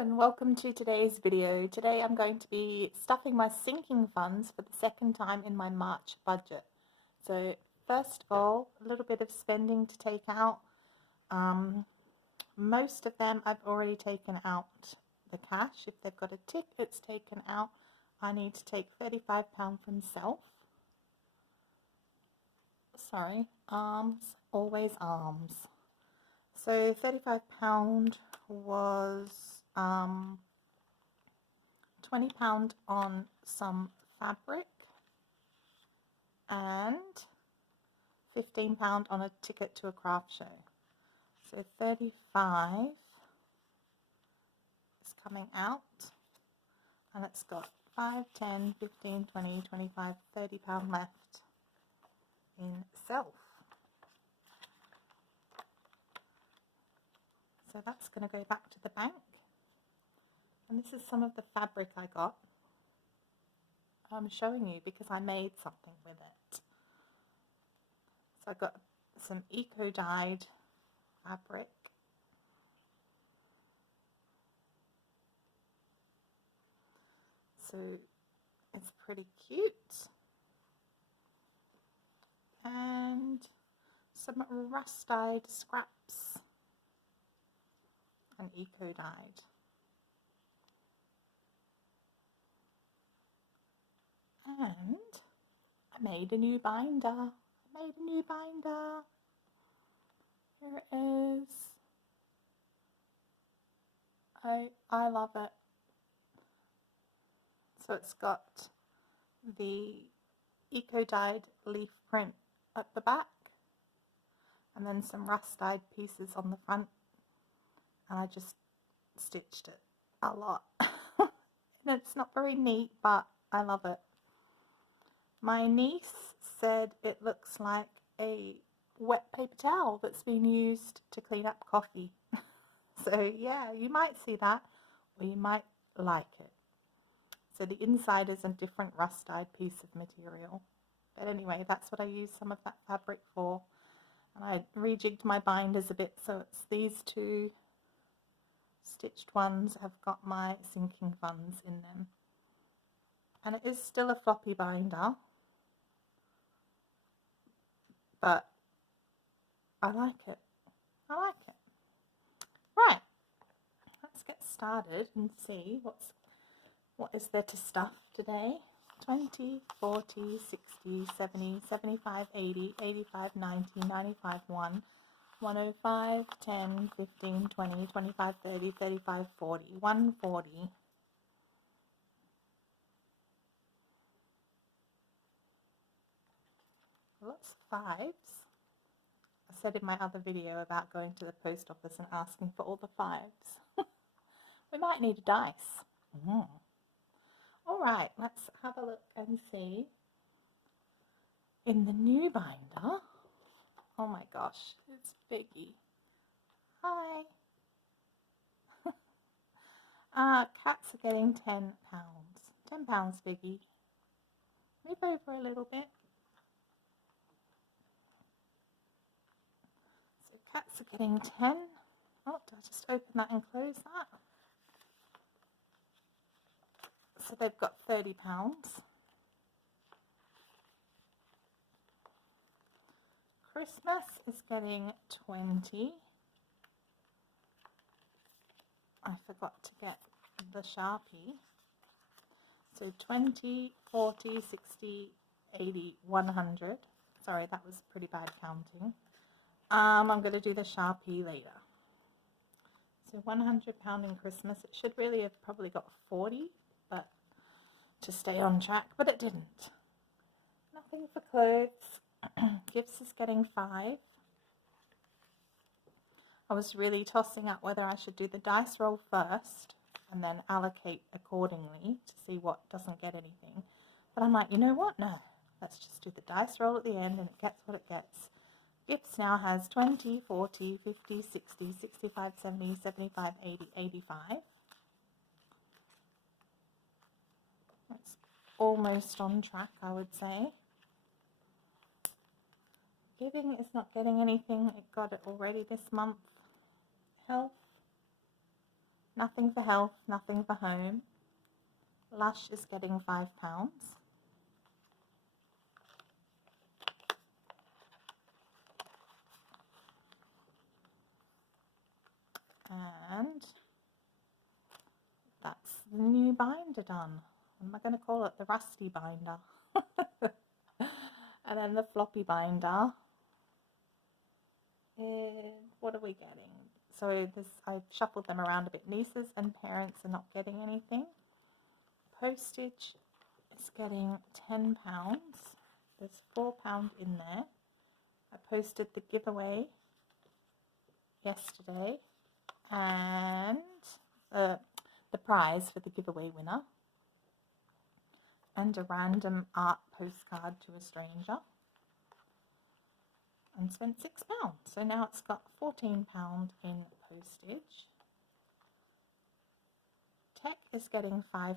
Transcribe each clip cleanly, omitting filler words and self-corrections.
and welcome to today's video. Today I'm going to be stuffing my sinking funds for the second time in my March budget. So first of all, a little bit of spending to take out. Most of them I've already taken out the cash. If they've got a tick, it's taken out. I need to take £35 from self. Sorry, arms, always arms. So £35 was £20 on some fabric and £15 on a ticket to a craft show. So 35 is coming out, and it's got 5, 10, 15, 20, 25, £30 left in self. So that's going to go back to the bank. And this is some of the fabric I got. I'm showing you because I made something with it. So I got some eco-dyed fabric. So it's pretty cute. And some rust-dyed scraps and eco-dyed. And I made a new binder. Here it is. I love it. So it's got the eco-dyed leaf print at the back, and then some rust-dyed pieces on the front, and I just stitched it a lot. And it's not very neat, but I love it. My niece said it looks like a wet paper towel that's been used to clean up coffee. So yeah, you might see that, or you might like it. So the inside is a different rust-dyed piece of material. But anyway, that's what I used some of that fabric for. And I rejigged my binders a bit, so it's these two stitched ones have got my sinking funds in them. And it is still a floppy binder, but I like it. Right, let's get started and see what is there to stuff today. 20, 40, 60, 70, 75, 80, 85, 90, 95, 1, 105, 10, 15, 20, 25, 30, 35, 40, 140. Lots of fives. I said in my other video about going to the post office and asking for all the fives. We might need a dice. Alright, let's have a look and see. In the new binder, oh my gosh, it's biggie. Hi. Cats are getting £10. £10 biggie. Move over a little bit. So cats are getting 10. Oh, did I just open that and close that? So they've got £30. Christmas is getting 20. I forgot to get the Sharpie. So 20, 40, 60, 80, 100. Sorry, that was pretty bad counting. I'm going to do the Sharpie later. So £100 in Christmas. It should really have probably got 40, but to stay on track, but it didn't. Nothing for clothes. Gifts is getting 5. I was really tossing up whether I should do the dice roll first and then allocate accordingly to see what doesn't get anything. But I'm like, you know what? No. Let's just do the dice roll at the end and it gets what it gets. Gifts now has 20, 40, 50, 60, 65, 70, 75, 80, 85. That's almost on track, I would say. Giving is not getting anything. It got it already this month. Health, Nothing for health, nothing for home. Lush is getting £5. And that's the new binder done. What am I going to call it? The rusty binder. And then the floppy binder. What are we getting? So I've shuffled them around a bit. Nieces and parents are not getting anything. Postage is getting £10. There's £4 in there. I posted the giveaway yesterday and the prize for the giveaway winner and a random art postcard to a stranger, and spent £6. So now it's got £14 in postage. Tech is getting £5.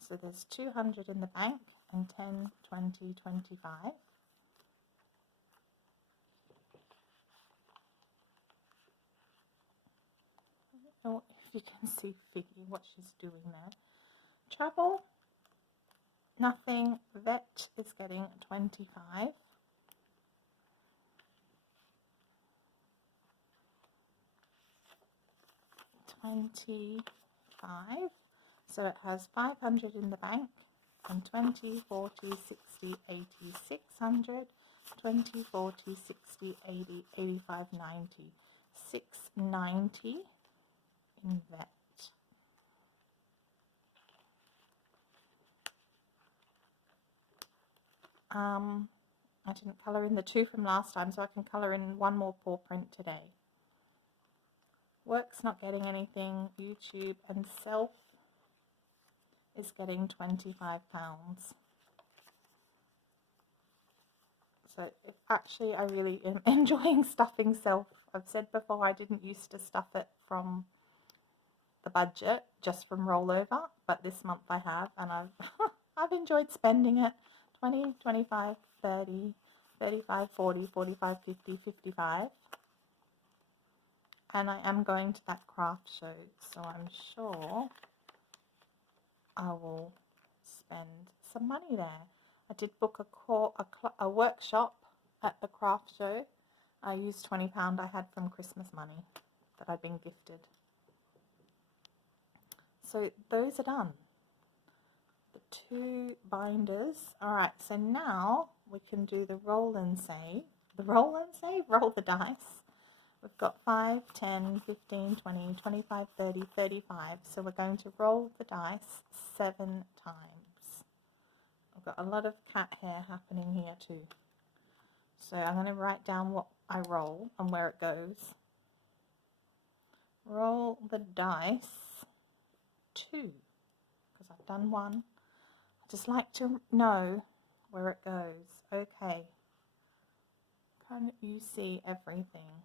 So there's 200 in the bank and 10, 20, 25. I don't know if you can see Figgy, what she's doing there. Travel, nothing. Vet is getting 25. So it has 500 in the bank and 20, 40, 60, 80, 600, 20, 40, 60, 80, 85, 90, 690 in vet. I didn't colour in the 2 from last time, so I can colour in 1 more paw print today. Work's not getting anything. YouTube and Self is getting £25. So actually I really am enjoying stuffing Self. I've said before I didn't used to stuff it from the budget, just from rollover, but this month I have, and I've enjoyed spending it. 20, 25, 30, 35, 40, 45, 50, 55. And I am going to that craft show, so I'm sure I will spend some money there. I did book a workshop at the craft show. I used £20 I had from Christmas money that I'd been gifted. So those are done. The 2 binders. Alright, so now we can do the roll and save. Roll the dice. We've got 5, 10, 15, 20, 25, 30, 35. So we're going to roll the dice 7 times. I've got a lot of cat hair happening here too. So I'm going to write down what I roll and where it goes. Roll the dice 2, because I've done 1. I just like to know where it goes. Okay. Can you see everything?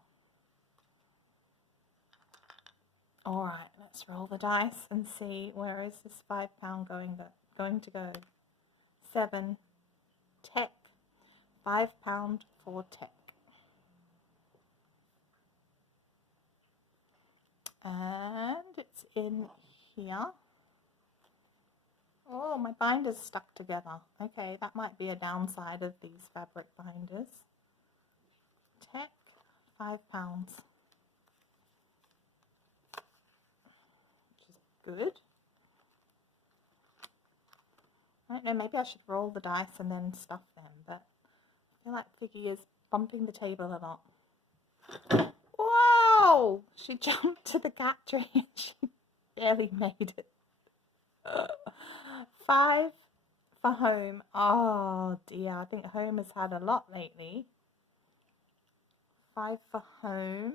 Alright, let's roll the dice and see where is this £5 going to go. 7. Tech. £5 for tech. And it's in here. Oh, my binder's stuck together. Okay, that might be a downside of these fabric binders. Tech, £5. Which is good. I don't know, maybe I should roll the dice and then stuff them, but I feel like Figgy is bumping the table a lot. Whoa! She jumped to the cat tree and she barely made it. 5 for home. Oh dear, I think home has had a lot lately. 5 for home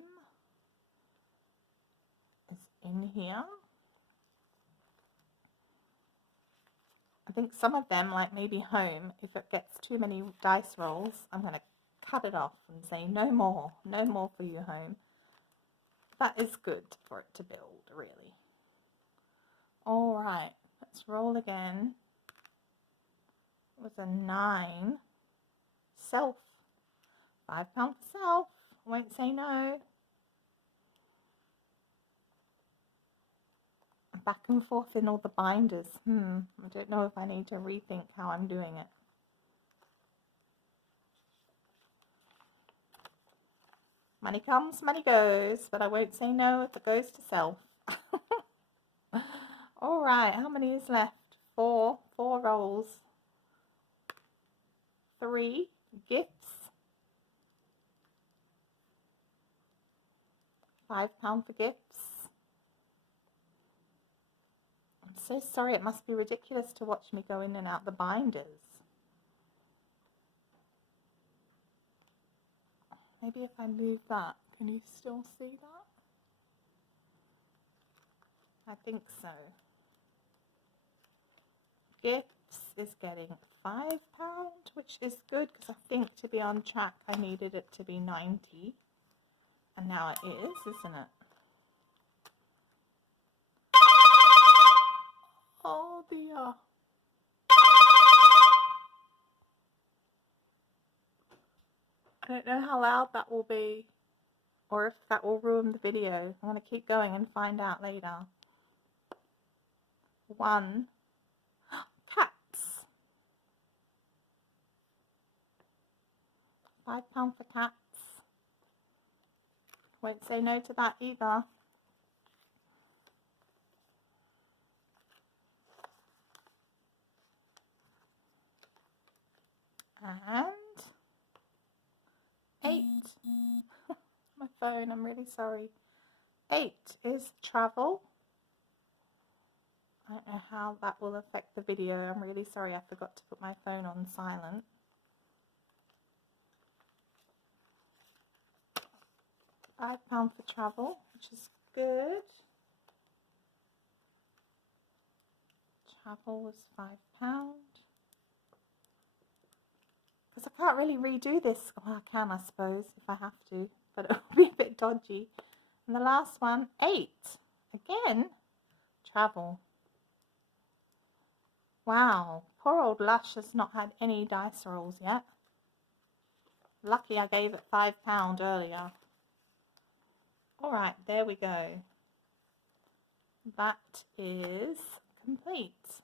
is in here. I think some of them, like maybe home, if it gets too many dice rolls, I'm going to cut it off and say no more for you, home. That is good for it to build, really. All right, let's roll again. It was a 9. Self. £5 for Self. I won't say no. back and forth in all the binders. I don't know if I need to rethink how I'm doing it. Money comes, money goes, but I won't say no if it goes to self. All right, how many is left? 4 rolls. 3 gifts. £5 for gifts. I'm so sorry, it must be ridiculous to watch me go in and out the binders. Maybe if I move that, can you still see that? I think so. Gifts is getting £5, which is good because I think to be on track I needed it to be 90. And now it is, isn't it? Oh dear. I don't know how loud that will be or if that will ruin the video. I'm going to keep going and find out later. 1. Cats. £5 for cats. Won't say no to that either. And 8. My phone, I'm really sorry. 8 is travel. I don't know how that will affect the video. I'm really sorry, I forgot to put my phone on silent. £5 for travel, which is good. Travel was £5. Because I can't really redo this. Well, I can, I suppose, if I have to, but it'll be a bit dodgy. And the last one, 8. Again, travel. Wow, poor old Lush has not had any dice rolls yet. Lucky I gave it £5 earlier. Alright, there we go. That is complete.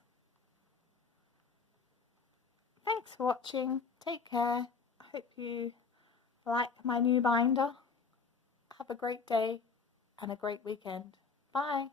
Thanks for watching. Take care. I hope you like my new binder. Have a great day and a great weekend. Bye.